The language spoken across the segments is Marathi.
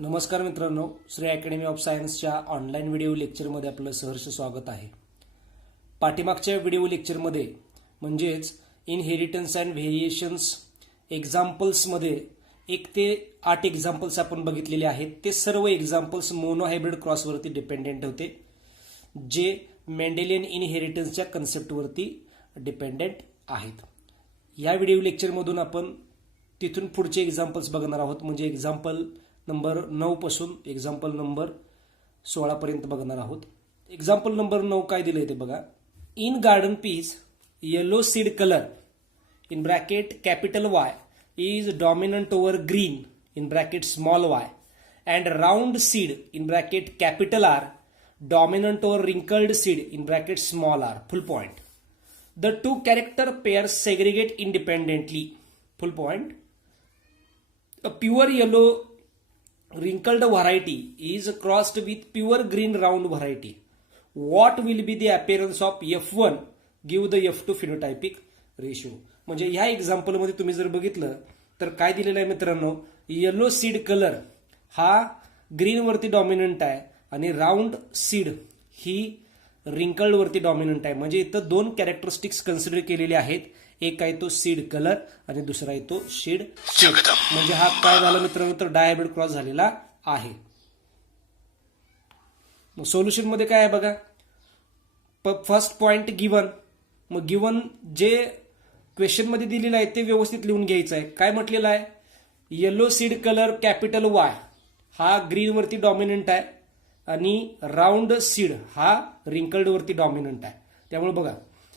नमस्कार मित्रांनो, श्री अकॅडमी ऑफ सायन्सच्या ऑनलाईन व्हिडिओ लेक्चरमध्ये आपलं सहर्ष स्वागत आहे. पाठीमागच्या व्हिडिओ लेक्चरमध्ये म्हणजेच इनहेरिटन्स अँड व्हेरिएशन्स एक्झाम्पल्समध्ये 1 ते 8 एक्झाम्पल्स आपण बघितलेले आहेत. ते सर्व एक्झाम्पल्स मोनोहायब्रिड क्रॉसवरती डिपेंडेंट होते, जे मेंडेलियन इनहेरिटन्सच्या कन्सेप्टवरती डिपेंडेंट आहेत. या व्हिडिओ लेक्चरमधून आपण तिथून पुढचे एक्झाम्पल्स बघणार आहोत, म्हणजे एक्झाम्पल नंबर 9 पासून एक्झाम्पल नंबर 16 पर्यंत बघणार आहोत. एक्झाम्पल नंबर 9 काय दिलंय ते बघा. In garden peas yellow seed colour in bracket capital Y is dominant over green in bracket small Y and round seed in bracket capital R dominant over wrinkled seed in bracket small R. Full point. The two character pairs segregate independently. Full point. A pure yellow wrinkled variety is crossed with pure green round variety. What will be the appearance of F1? Give the F2 phenotypic ratio. म्हणजे ह्या एक्झाम्पल मध्ये तुम्ही जर बघितलं तर काय दिलेलं आहे मित्रांनो, येलो सीड कलर हा ग्रीन वरती डॉमिनंट आहे आणि राऊंड सीड ही रिंकल्ड वरती डॉमिनंट आहे. म्हणजे इथं 2 कॅरेक्टरिस्टिक्स कन्सिडर केलेले आहेत. एक आहे तो सीड कलर आणि दुसरा आहे तो सीड शेप. म्हणजे हा काय झाला मित्रांनो, तर डायहायब्रिड क्रॉस झालेला आहे. मग सोल्युशन मध्ये काय आहे बघा. First point given. मग गिवन जे क्वेश्चन मध्ये दिलेलं आहे ते व्यवस्थित लिहून घ्यायचं आहे. काय म्हटलेलं आहे, yellow seed colour capital Y हा ग्रीन वरती डॉमिनंट आहे आणि राऊंड सीड हा रिंकल्ड वरती डॉमिनंट आहे. त्यामुळे बघा,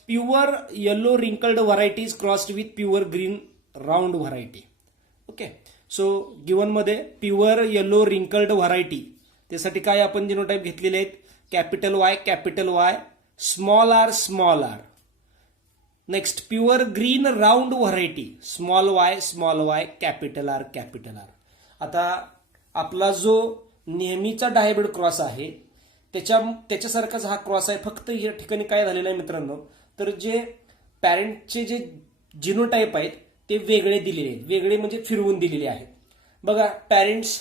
pure yellow wrinkled variety is crossed with pure green round variety. Okay, so given मध्ये प्युअर येलो रिंकल्ड व्हरायटी त्यासाठी काय आपण जिनोटाइप घेतलेले आहेत, capital Y small R. Next pure green round variety small Y capital R. आता आपला जो नेहमीचा डायहायब्रिड क्रॉस आहे त्याच्यासारखाच हा क्रॉस आहे. फक्त या ठिकाणी काय झालेलं आहे मित्रांनो, तर जे पॅरेंटचे जे जिनोटाइप आहेत ते वेगळे दिलेले आहेत. वेगळे म्हणजे फिरवून दिलेले आहेत. बघा, parents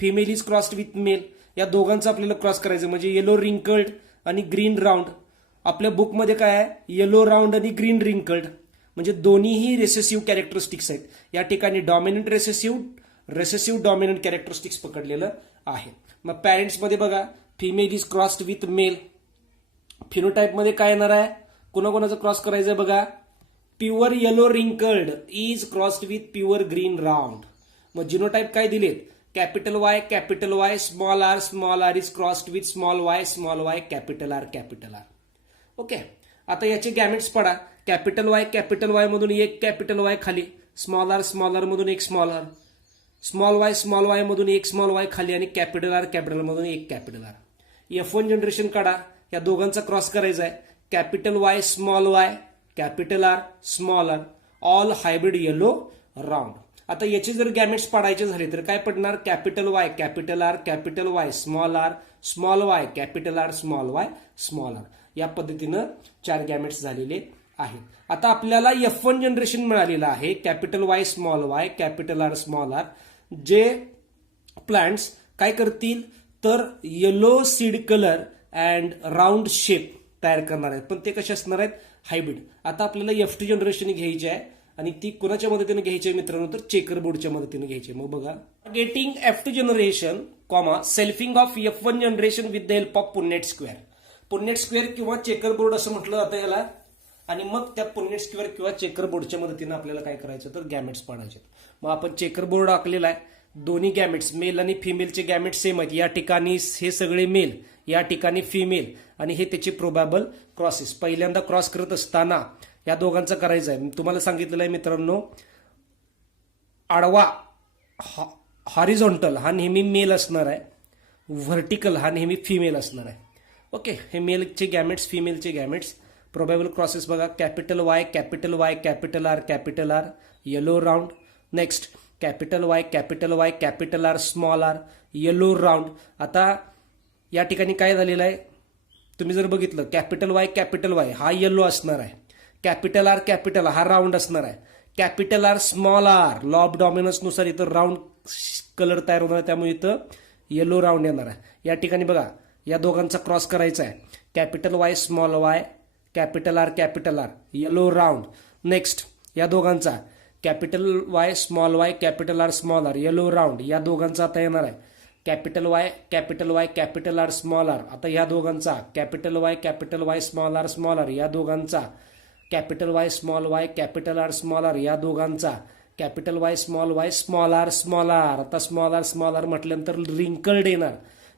female is crossed with mail, या दोघांचं आपल्याला क्रॉस करायचं. म्हणजे येलो रिंकल्ड आणि ग्रीन राऊंड. आपल्या बुकमध्ये काय आहे, येलो राऊंड आणि ग्रीन रिंकल्ड. म्हणजे दोन्हीही रेसेसिव्ह कॅरेक्टरिस्टिक्स आहेत. या ठिकाणी डॉमिनंट रेसेसिव्ह डॉमिनंट कॅरेक्टरिस्टिक्स पकडलेलं आहे. मग पॅरेंट्स मध्ये बघा, female is crossed with male. Phenotype मध्ये काय येणार आहे, कोणाकोणाचं क्रॉस करायचं बघा. Pure yellow wrinkled is crossed with pure green round. मग जिनोटाइप काय दिलेत, capital Y small R is crossed with small Y capital R. Okay, आता याचे गॅमेट्स पडा. कॅपिटल वाय मधून एक कॅपिटल वाय खाली, स्मॉल आर मधून एक स्मॉल आर, स्मॉल वाय मधून एक स्मॉल वाय खाली आणि कॅपिटल आर मधून एक कॅपिटल आर. F1 जनरेशन काढा. या दोघांचा क्रॉस करायचा आहे. Capital Y capital R small R, all hybrid yellow round. आता याचे जर गॅमेट्स पाडायचे झाले तर काय पडणार, capital Y small Y capital R small R. या पद्धतीनं 4 गॅमेट्स झालेले आहेत. आता आपल्याला F1 जनरेशन मिळालेलं आहे, capital Y capital R small R. जे प्लांट्स काय करतील तर yellow seed colour and round shape तयार करणार आहेत. पण ते कसे असणार आहेत, हायब्रिड. आता आपल्याला F2 जनरेशन घ्यायची आहे आणि ती कोणाच्या मदतीने घ्यायची आहे मित्रांनो, तर चेकर बोर्डच्या मदतीने घ्यायची. मग बघा, getting F2 generation selfing of F1 generation with the help of Punnett square किंवा चेकर बोर्ड असं म्हटलं जातं याला. आणि मग त्या पुन्नेट स्क्वेअर किंवा चेकर बोर्डच्या मदतीने आपल्याला काय करायचं तर गॅमेट्स पाडायचे. मग आपण चेकर बोर्ड आखलेला आहे. दोन्ही गॅमेट्स मेल आणि फिमेलचे गॅमेट्स सेम आहेत. या ठिकाणी हे सगळे मेल, या ठिकाणी फिमेल आणि हे त्याचे प्रोबॅबल क्रॉसेस. पहिल्यांदा क्रॉस करत असताना या दोघांचा करायचा आहे. तुम्हाला सांगितलेलं आहे मित्रांनो, आडवा हॉरिझॉन्टल हा नेहमी मेल असणार आहे, व्हर्टिकल हा नेहमी फिमेल असणार आहे. ओके, हे मेलचे गॅमेट्स, फिमेलचे गॅमेट्स. प्रोबॅबल क्रॉसेस बघा, capital Y capital R yellow round. Next capital Y capital R small R yellow round. आता या ठिकाणी काय झालेलं आहे, तुम्ही जर बघितलं, कॅपिटल वाय हा येलो असणार आहे, कॅपिटल आर हा राऊंड असणार आहे, capital R small R law of dominance नुसार इथं राऊंड कलर तयार होणार आहे, त्यामुळे इथं येलो राऊंड येणार आहे. या ठिकाणी बघा या दोघांचा क्रॉस करायचा आहे. Capital Y small Y capital R yellow round. Next या दोघांचा capital Y capital R yellow round. या दोघांचा आता येणार आहे capital Y capital R small R. आता या दोघांचा कॅपिटल वाय स्मॉल आर या दोघांचा कॅपिटल वाय कॅपिटल आर या दोघांचा कॅपिटल वाय स्मॉल आर. आता स्मॉल आर म्हटल्यानंतर रिंकल्ड येणार.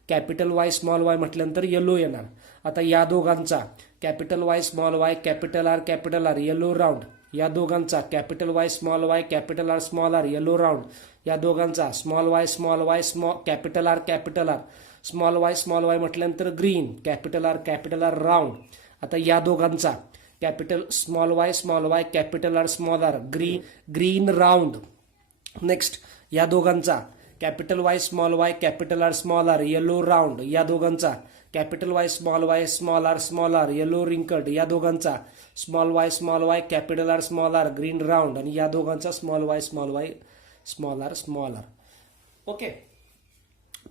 कॅपिटल वाय म्हटल्यानंतर येलो येणार. आता या दोघांचा capital Y capital R yellow round. या दोघांचा capital Y capital R yellow round. या दोघांचा small Y capital R small Y म्हटल्यानंतर ग्रीन. Capital R round. आता या दोघांचा capital Y capital R green round. Next या दोघांचा capital Y capital R yellow round. या दोघांचा capital Y R yellow wrinkled. या दोघांचा small Y capital R green round. आणि या दोघांचा small R. Okay.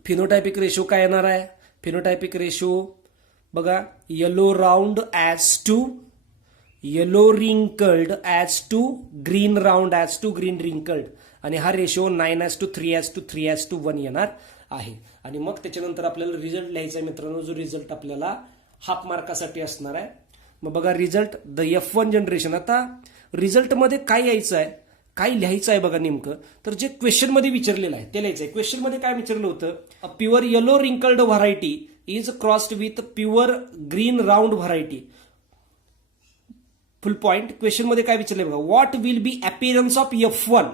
Phenotypic ratio काय येणार आहे? फिनोटायपिक रेशो बघा yellow round as to yellow wrinkled as to green round as to green wrinkled. आणि हा रेशो 9:3:3:1 येणार आहे. आणि मग त्याच्यानंतर आपल्याला रिझल्ट लिहायचा आहे मित्रांनो, जो रिझल्ट आपल्याला हाफ मार्कासाठी असणार आहे. मग बघा रिझल्ट द F1 जनरेशन. आता रिझल्टमध्ये काय यायचं आहे, काय लिहायचं आहे बघा नेमकं, तर जे क्वेश्चनमध्ये विचारलेलं आहे ते लिहायचं आहे. क्वेश्चनमध्ये काय विचारलं होतं, a pure yellow wrinkled variety is crossed with pure green round variety. Full point. क्वेश्चनमध्ये काय विचारलंय बघा, what will be appearance of F1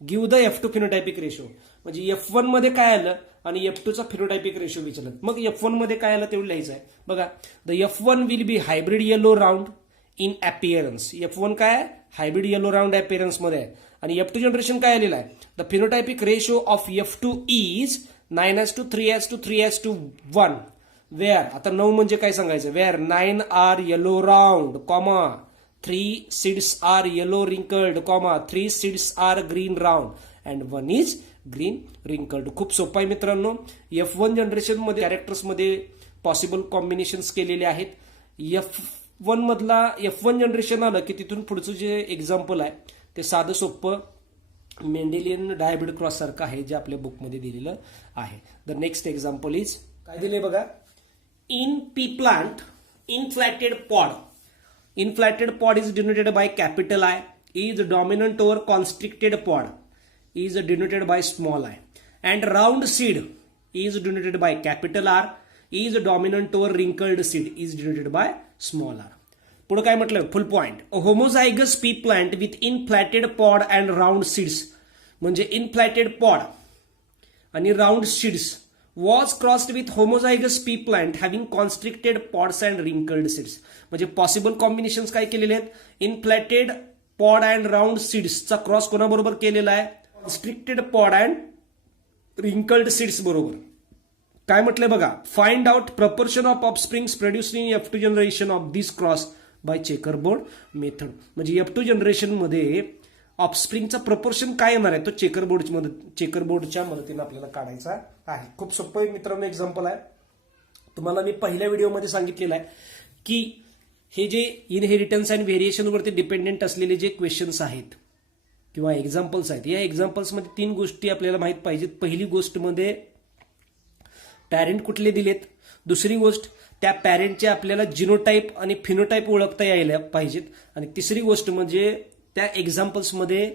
give the F2 phenotypic ratio. म्हणजे F1 मध्ये काय आलं आणि F2 चा फिनोटायपिक रेशो विचारलं. मग F1 मध्ये काय आलं तेवढं लिहायचं आहे बघा. The F1 will be hybrid yellow round in appearance. F1 काय हायब्रिड येलो राऊंड अपीअरन्स मध्ये आहे. आणि F2 जनरेशन काय आलेलं आहे, the phenotypic ratio of F2 is 9:3:3:1 where. आता 9 म्हणजे काय सांगायचं, where 9 are yellow round comma 3 seeds are yellow wrinkled comma 3 seeds are green round and 1 is green wrinkled. खूप सोपं आहे मित्रांनो. F1 जनरेशन मध्ये कॅरेक्टर्स मध्ये पॉसिबल कॉम्बिनेशन्स केलेले आहेत. F1 जनरेशन आलं की तिथून पुढचं जे एक्झाम्पल आहे ते साधं सोपं मेंडेलियन डायब्रिड क्रॉस सारखं आहे, जे आपल्या बुकमध्ये दिलेलं आहे. द नेक्स्ट एक्झाम्पल इज काय दिले बघा, in pea plant inflated pod. Inflated pod is denoted by capital I, is dominant over constricted pod is denoted by small I, and round seed is denoted by capital R, is dominant over wrinkled seed is denoted by small r. पुढे काय म्हटलं, full point. Homozygous pea plant with inflated pod and round seeds. म्हणजे इनफ्लॅटेड पॉड आणि round seeds was crossed with homozygous pea plant having constricted pods and wrinkled seeds. म्हणजे पॉसिबल कॉम्बिनेशन्स काय केलेले आहेत, इनफ्लॅटेड पॉड अँड राऊंड सीड्स चा क्रॉस कोणाबरोबर केलेला आहे, constricted pod and wrinkled seeds बरोबर. काय म्हटलंय बघा, find out proportion of offsprings produced in F2 generation of this cross bye chequerboard method. म्हणजे F2 जनरेशन मध्ये ऑफस्प्रिंगचा प्रपोर्शन काय येणार आहे तो चेकरबोर्डच्या मदतीने आपल्याला काढायचा आहे. खूप सोपं मित्रांनो एक्झाम्पल आहे. तुम्हाला मी पहिल्या व्हिडिओमध्ये सांगितलेलं आहे की हे जे इनहेरिटन्स अँड व्हेरिएशन वरती डिपेंडेंट असलेले जे क्वेश्चन्स आहेत किंवा एक्झाम्पल्स आहेत, या एक्झाम्पल्समध्ये 3 गोष्टी आपल्याला माहित पाहिजेत. पहिली गोष्ट मध्ये पॅरेंट कुठले दिलेत, दुसरी गोष्ट त्या पॅरेंटचे आपल्याला जिनोटाईप आणि फिनोटाईप ओळखता यायला पाहिजेत, आणि तिसरी गोष्ट म्हणजे त्या एक्झाम्पल्समध्ये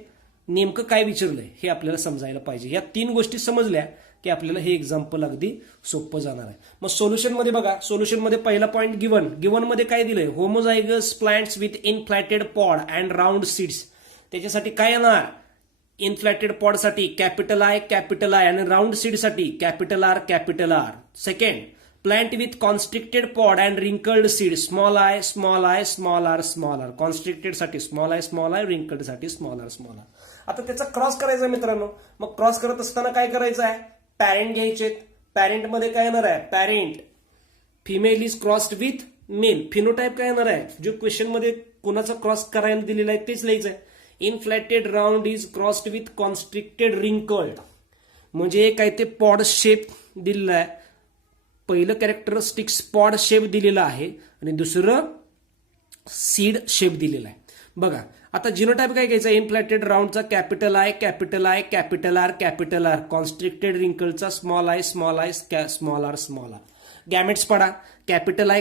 नेमकं काय विचारलंय हे आपल्याला समजायला पाहिजे. या 3 गोष्टी समजल्या की आपल्याला हे एक्झाम्पल अगदी सोपं जाणार आहे. मग सोल्युशन मध्ये बघा, सोल्युशन मध्ये पहिला पॉईंट गिवन मध्ये काय दिलंय, homozygous plants with inflated pod and round seeds. त्याच्यासाठी काय येणार, इनफ्लॅटेड पॉड साठी कॅपिटल आय आणि राऊंड सीड साठी capital R. Second, plant with constricted pod and wrinkled seed small I. Constricted साठी स्मॉल आय, रिंकल्ड साठी स्मॉल आर. आता त्याचा क्रॉस करायचा मित्रांनो. मग क्रॉस करत असताना काय करायचं आहे, पॅरेंट घ्यायचे. पॅरेंट मध्ये काय येणार आहे, parent female is crossed with male. Phenotype काय येणार आहे, जो क्वेश्चन मध्ये कोणाचा क्रॉस करायला दिलेला आहे तेच लिहायचं आहे. Inflated round is crossed with constricted wrinkled. म्हणजे काय ते पॉड शेप दिलेला आहे. पहिलं कॅरेक्टरिस्टिक पॉड शेप दिलेला आहे आणि दुसरं सीड शेप दिलेला आहे. बघा आता जिनोटाइप काय घ्यायचा, इनफ्लॅटेड राऊंडचा capital I capital I capital R capital R, constricted रिंकलचा small I small I small R small R. Gametes पडा, कॅपिटल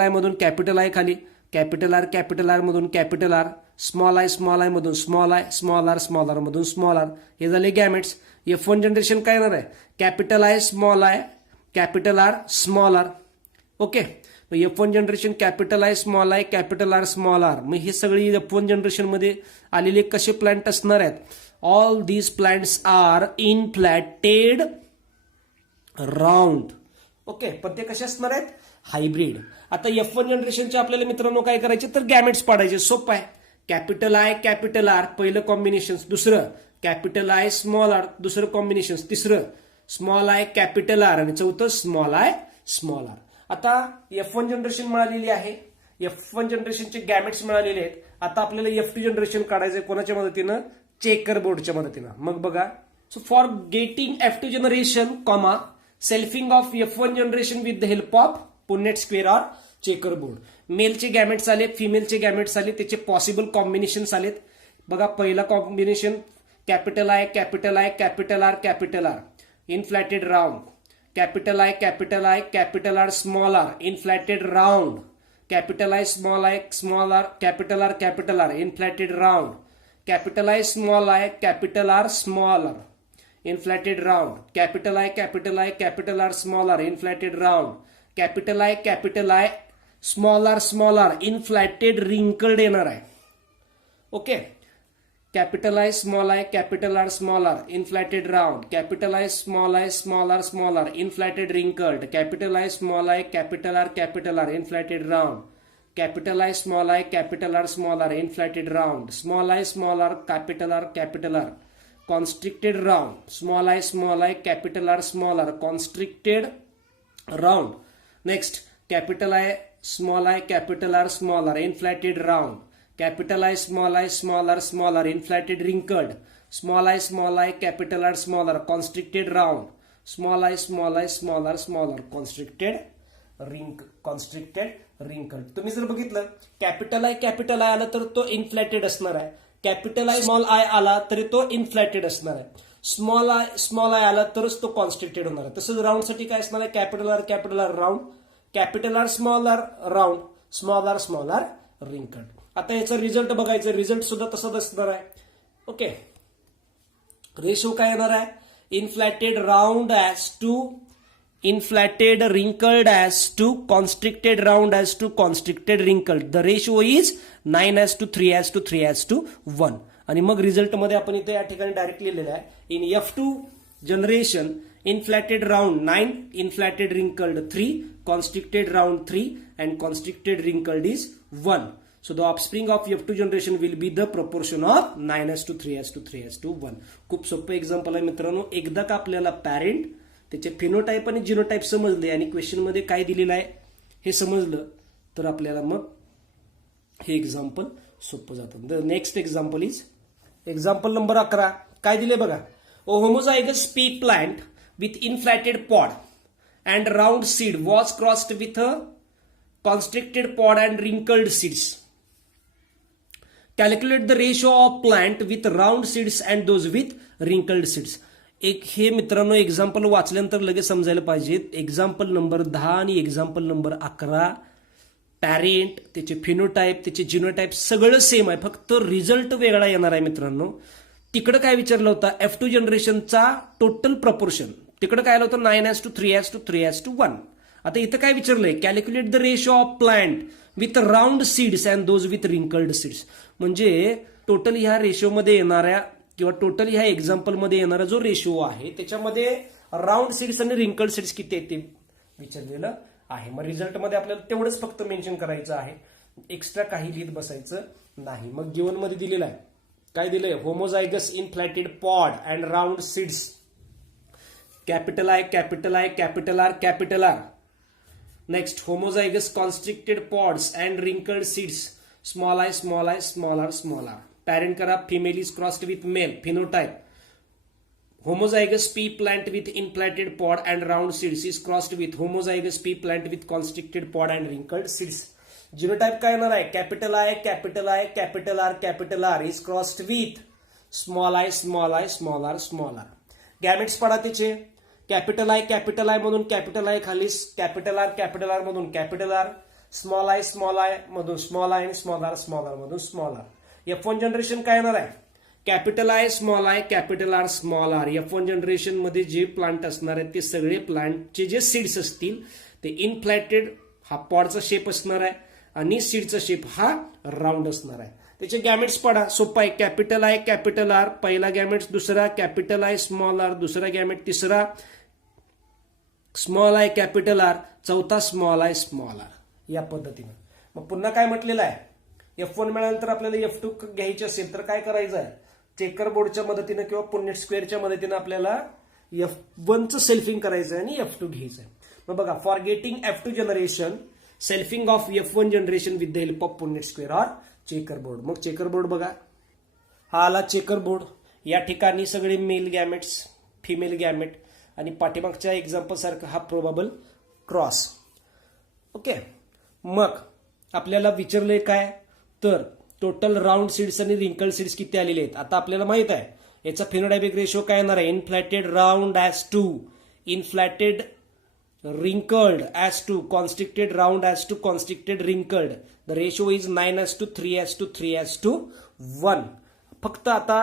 आय मधून कॅपिटल आय खाली, कॅपिटल आर मधून कॅपिटल आर, स्मॉल आय मधून स्मॉल आर मधून स्मॉल आर. हे झाले गॅमेट्स. F1 जनरेशन काय येणार आहे, capital I small I capital R small R. Okay, F1 generation capital I small I capital R small R. मग हे सगळी F1 जनरेशन मध्ये आलेले कसे प्लांट असणार आहेत, all these plants are inflated round. Okay, पण ते कसे असणार आहेत, हायब्रिड. आता F1 जनरेशनचे आपल्याला मित्रांनो काय करायचे तर गॅमेट्स पाडायचे. सोपं आहे. कॅपिटल आय कॅपिटल आर पहिलं कॉम्बिनेशन, दुसरं कॅपिटल आय स्मॉल आर दुसरं कॉम्बिनेशन, तिसरं स्मॉल आय कॅपिटल आर आणि चौथं स्मॉल आय स्मॉल आर. आता F1 जनरेशन मिळालेली आहे, F1 जनरेशनचे गॅमेट्स मिळालेले आहेत. आता आपल्याला F2 जनरेशन काढायचंय कोणाच्या मदतीनं, चेकर बोर्डच्या मदतीनं. मग बघा, so for getting F2 generation comma selfing of F1 generation with the help of Punnett square or checker board. मेलचे गॅमेट्स आलेत, फिमेलचे गॅमेट्स आले, त्याचे पॉसिबल कॉम्बिनेशन्स आलेत. बघा पहिला combination capital I capital I capital R inflated round, capital I capital R small R inflated round, capital I small R capital R inflated round, capital I small R small R inflated round, capital I capital R small R inflated round, capital I small R inflated wrinkled येणार आहे. Okay, capital I capital R small R inflated round, capital I small R inflated wrinkled, capital I capital R inflated round, capital I capital R inflated round, small R capital R constricted round, small I capital R constricted round. Next capital I capital R inflated round, capital I small R inflated wrinkled, small I capital R constricted round, small R constricted wrinkled. तुम्ही जर बघितलं कॅपिटल आय आला तर तो इनफ्लॅटेड असणार आहे, कॅपिटल आय स्मॉल आय आला तरी तो इनफ्लॅटेड असणार आहे, स्मॉल आय आला तरच तो कॉन्स्ट्रिक्टेड होणार आहे. तसंच राऊंड साठी काय असणार आहे, capital R round, capital R round, small R wrinkled. आता याचा रिझल्ट बघायचं, रिझल्ट सुद्धा तसाच असणार आहे. ओके, रेशो काय येणार आहे, inflated round as to inflated wrinkled as to constricted round as to constricted wrinkled. The ratio is 9:3:1. आणि मग रिझल्ट मध्ये आपण इथे या ठिकाणी डायरेक्ट लिहिलेलं आहे, in F2 generation inflated round 9, inflated wrinkled 3, constricted round 3 and constricted wrinkled is 1. So the offspring of F2 generation will be the proportion of 9:3:1. खूप सोपं एक्झाम्पल आहे मित्रांनो. एकदा का आपल्याला पॅरेंट, त्याचे फिनोटाईप आणि जिनोटाईप समजले आणि क्वेश्चन मध्ये काय दिलेलं आहे हे समजलं तर आपल्याला मग हे एक्झाम्पल सोपं जातं. The next example is example number 11. काय दिले बघा, a homozygous pea plant with inflated pod and round seed was crossed with a constricted pod and wrinkled seeds. Calculate the ratio of plant with round seeds and those with wrinkled seeds. एक हे मित्रांनो एक्झाम्पल वाचल्यानंतर लगेच समजायला पाहिजे. एक्झाम्पल नंबर 10 आणि एक्झाम्पल नंबर 11 पॅरेंट, त्याचे फिनोटाईप, त्याचे जिनोटाईप सगळं सेम आहे, फक्त रिझल्ट वेगळा येणार आहे मित्रांनो. तिकडं काय विचारलं होतं, F2 जनरेशनचा टोटल प्रपोर्शन, तिकडं काय आलं होतं 9:3:1. आता इथं काय विचारलंय, calculate the ratio of plant with round seeds and those with wrinkled seeds. म्हणजे टोटल ह्या रेशोमध्ये येणाऱ्या किंवा टोटल ह्या एक्झाम्पल मध्ये येणारा जो रेशो आहे त्याच्यामध्ये राऊंड सीड्स आणि रिंकल्ड सीड्स किती आहेत ते विचारलेलं आहे. मग रिझल्ट मध्ये आपल्याला तेवढंच फक्त मेन्शन करायचं आहे, एक्स्ट्रा काही लिहित बसायचं नाही. मग गिवन मध्ये दिलेलं आहे, काय दिलंय, homozygous inflated pod and round seeds, capital I capital R. Next homozygous constricted pods and wrinkled seeds, small I. Parent करा female is crossed with male. Phenotype homozygous pea plant with implanted pod and round seeds is crossed with homozygous pea plant with constricted pod and wrinkled seeds. Genotype काय येणार आहे? Capital I capital I capital R capital R is crossed with small I small I small R small R. Gametes पडा तिचे कॅपिटल आय मधून कॅपिटल आय खाली कॅपिटल आर मधून कॅपिटल आर, स्मॉल आय मधून स्मॉल आय आणि स्मॉल आर मधून स्मॉल आर. F1 जनरेशन काय येणार आहे? Capital I capital R small R. F1 generation मध्ये जे प्लांट असणार आहेत ते सगळे प्लांटचे जे सीड्स असतील ते इनफ्लॅटेड हा पॉडचा शेप असणार आहे आणि सीडचा शेप हा राऊंड असणार आहे. त्याचे गॅमेट्स पडा सोपा आहे. कॅपिटल आर पहिला गॅमेट्स, दुसरा कॅपिटल आय स्मॉल आर, दुसरा गॅमेट, तिसरा स्मॉल आय कॅपिटल आर, चौथा स्मॉल आय स्मॉल आर. या पद्धतीनं मग पुन्हा काय म्हटलेलं आहे? F1 मिळाल्यानंतर आपल्याला F2 घ्यायचे असेल तर काय करायचं आहे? चेकर बोर्डच्या मदतीनं किंवा पुन्नेट स्क्वेअरच्या मदतीनं आपल्याला F1चं सेल्फिंग करायचं आहे आणि F2 घ्यायचं आहे. मग बघा, for getting F2 generation selfing of F1 generation with the help of Punnett square or checker board. मग चेकर बोर्ड बघा, हा आला चेकर बोर्ड. या ठिकाणी सगळे मेल गॅमेट्स, फिमेल गॅमेट आणि पाठीमागच्या एक्झाम्पल सारखं हा प्रोबेबल क्रॉस. ओके, मग आपल्याला विचारलंय काय तर टोटल राऊंड सीड्स आणि रिंकल सीड्स किती आलेले आहेत. आता आपल्याला माहित आहे याचा फिनोटायपिक रेशो काय येणार आहे? Inflated round as to, inflated wrinkled as to, constricted round as to constricted wrinkled. The ratio is 9:3:3:1. फक्त आता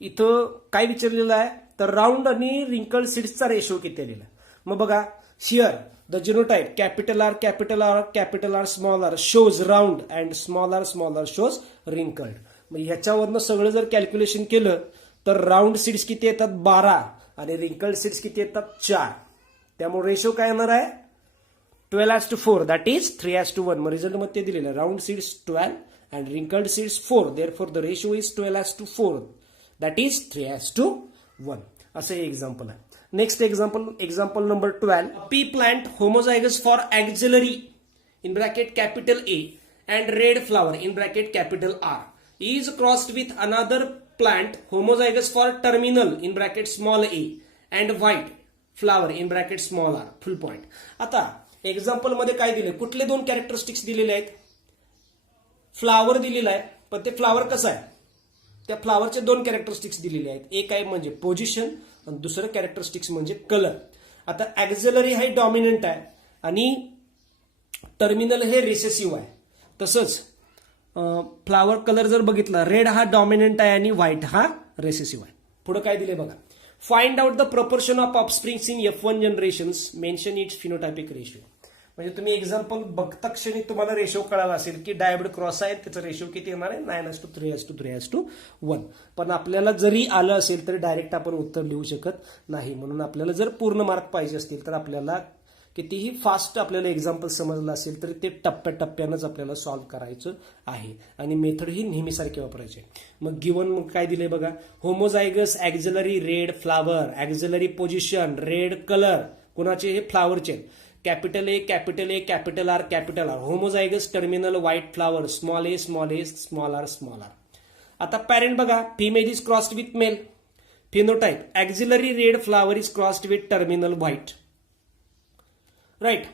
इथं काय विचारलेलं आहे तर राऊंड आणि रिंकल्ड सीड्सचा रेशो किती आलेला आहे. मग बघा, here the genotype capital R small R shows round and small R shows wrinkled. मग ह्याच्यावरनं सगळं जर कॅल्क्युलेशन केलं तर राऊंड सीड्स किती येतात? 12 आणि रिंकल्ड सीड्स किती येतात? 4. त्यामुळे रेशो काय येणार आहे? 12:4 दॅट इज 3:1. मग रिझल्ट मध्ये ते दिलेलं round seeds 12 and wrinkled seeds 4. Therefore the ratio is 12:4 that is 3:1. असं हे एक्झाम्पल आहे. Next example number 12. Pea plant homozygous for axillary in bracket capital A and red flower in bracket capital R is crossed with another plant homozygous for terminal in bracket small a and white flower in bracket small R full point. आता एक्झाम्पल मध्ये काय दिले? कुठले दोन कॅरेक्टरिस्टिक्स दिलेले आहेत? फ्लावर दिलेला आहे, पण ते फ्लावर कसं आहे? त्या फ्लावरचे दोन कॅरेक्टरिस्टिक्स दिलेले आहेत. एक आहे म्हणजे पोझिशन आणि दुसरं कॅरेक्टरिस्टिक्स म्हणजे कलर. आता ॲक्झिलरी हे डॉमिनंट आहे आणि टर्मिनल हे रिसेसिव्ह आहे. तसंच फ्लावर कलर जर बघितला, रेड हा डॉमिनंट आहे आणि व्हाईट हा रिसेसिव्ह आहे. पुढे काय दिले बघा, find out the proportion of offsprings in F1 generations, mention it's phenotypic ratio. म्हणजे तुम्ही एक्झाम्पल बघता क्षणी तुम्हाला रेशो कळाला असेल की डायब्ड क्रॉस आहे, त्याचा रेशो किती येणार आहे? 9:3:3:1. पण आपल्याला जरी आलं असेल तरी डायरेक्ट आपण उत्तर लिहू शकत नाही. म्हणून आपल्याला जर पूर्ण मार्क पाहिजे असतील तर आपल्याला कितीही फास्ट आपल्याला एक्झाम्पल समजलं असेल तरी ते टप्प्याटप्प्यानंच आपल्याला सॉल्व्ह करायचं आहे आणि मेथड ही नेहमीसारखी वापरायची. मग गिवन मग काय दिले बघा, homozygous axillary red flower, axillary position red colour, कुणाचे? हे फ्लावरचे. Capital A capital R capital R. Homozygous terminal white flower small A small R. आता पॅरेंट बघा, female is crossed with male. Phenotype axillary red flower is crossed with terminal white. Right.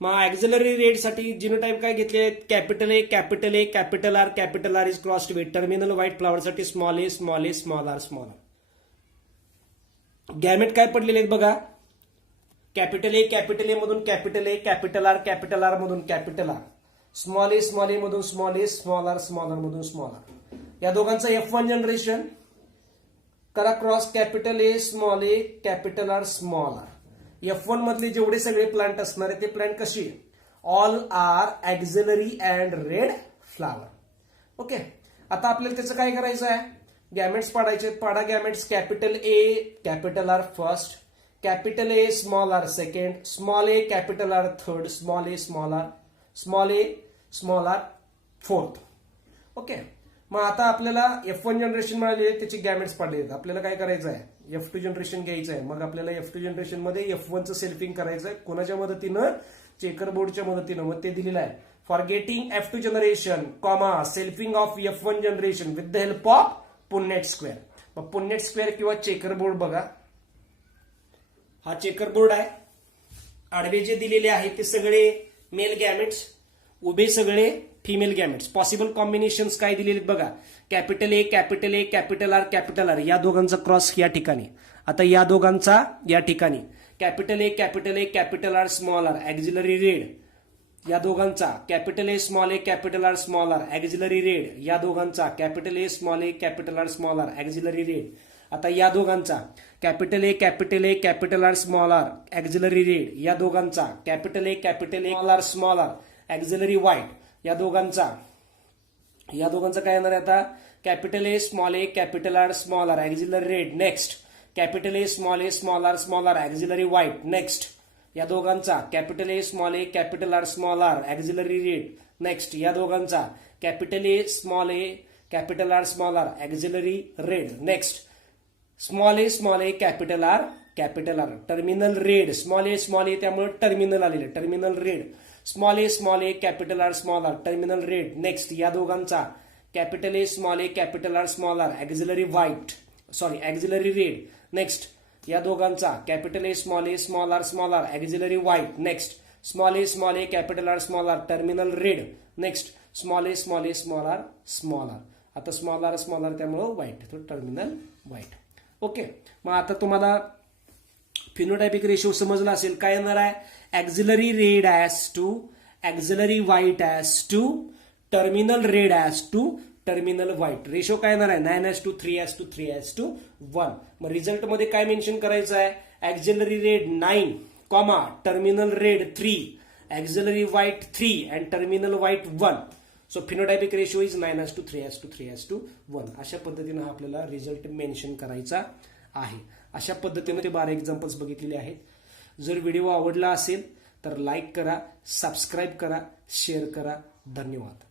मग ॲक्झिलरी रेड साठी जिनोटाइप काय घेतले? Capital A capital R is crossed with terminal white flower साठी स्मॉल ए स्मॉल आर. गॅमेट काय पडलेले आहेत बघा, कॅपिटल ए मधून कॅपिटल आर मधून कॅपिटल आर, स्मॉल ए मधून स्मॉल आर मधून स्मॉल आर. या दोघांचं F1 जनरेशन करा cross, capital A capital R small R. F1 मधले जेवढे सगळे प्लांट असणार आहे ते प्लांट कशी? All are axillary and red flower. Okay. आता आपल्याला त्याचं काय करायचं आहे? गॅमेट्स पाडायचे. पाडा gametes. Capital A capital R first, capital A small r second, small A capital R third, small A small r fourth. Okay. मग आता आपल्याला F1 जनरेशन मिळाले, त्याची गॅमेट्स पाडले. आपल्याला काय करायचं आहे? F2 जनरेशन घ्यायचं आहे. मग आपल्याला F2 जनरेशन मध्ये F1चं सेल्फिंग करायचं आहे. कोणाच्या मदतीनं? चेकर बोर्डच्या मदतीनं. मग ते दिलेलं आहे for getting F2 generation comma selfing of F1 generation with the help of Punnett square. मग पुन्नेट स्क्वेअर किंवा चेकर बोर्ड बघा, हा चेकर बोर्ड आहे. आडवे जे दिलेले आहेत ते सगळे मेल गॅमेट्स, उभे सगळे फिमेल गॅमेट्स. पॉसिबल कॉम्बिनेशन्स काय दिलेले बघा, capital A capital A capital R capital R, या दोघांचा क्रॉस या ठिकाणी. आता या दोघांचा या ठिकाणी capital A capital A capital R small R axillary red, या दोघांचा capital A small A capital R small R axillary red, या दोघांचा capital A small A capital R small R axillary red. आता या दोघांचा capital A capital A capital R small R axillary red, या दोघांचा capital A small R axillary white, या दोघांचा काय येणार आहे आता, capital A capital R small R axillary red. Next capital A small R axillary white. Next या दोघांचा capital A capital R small R axillary red. Next या दोघांचा capital A capital R small R axillary red. Next small A capital R terminal red. Small A त्यामुळे टर्मिनल आलेले, टर्मिनल रेड. स्मॉल ए capital R small R terminal red. Next या दोघांचा capital A capital R small R axillary axillary red. Next या दोघांचा capital A small R axillary white. Next small A capital R small R terminal red. Next small R. आता स्मॉल आर त्यामुळे व्हाईट, तो टर्मिनल व्हाईट. ओके, मग आता तुम्हाला फिनोटायपिक रेशो समजला असेल. काय येणार आहे, axillary red is to axillary white is to terminal red is to terminal white. Ratio काय येणार आहे 9:3:3:1. मग रिझल्ट मध्ये काय मेन्शन करायचं आहे, axillary red 9, terminal red 3, auxiliary white 3 and terminal white 1. So phenotypic ratio is 9:3:3:1. अशा पद्धतीने हा आपल्याला रिझल्ट मेन्शन करायचा आहे. अशा पद्धतीने ते 12 एक्झाम्पल्स बघितलेले आहेत. जर व्हिडिओ आवडला असेल तर लाईक करा, सबस्क्राईब करा, शेअर करा. धन्यवाद.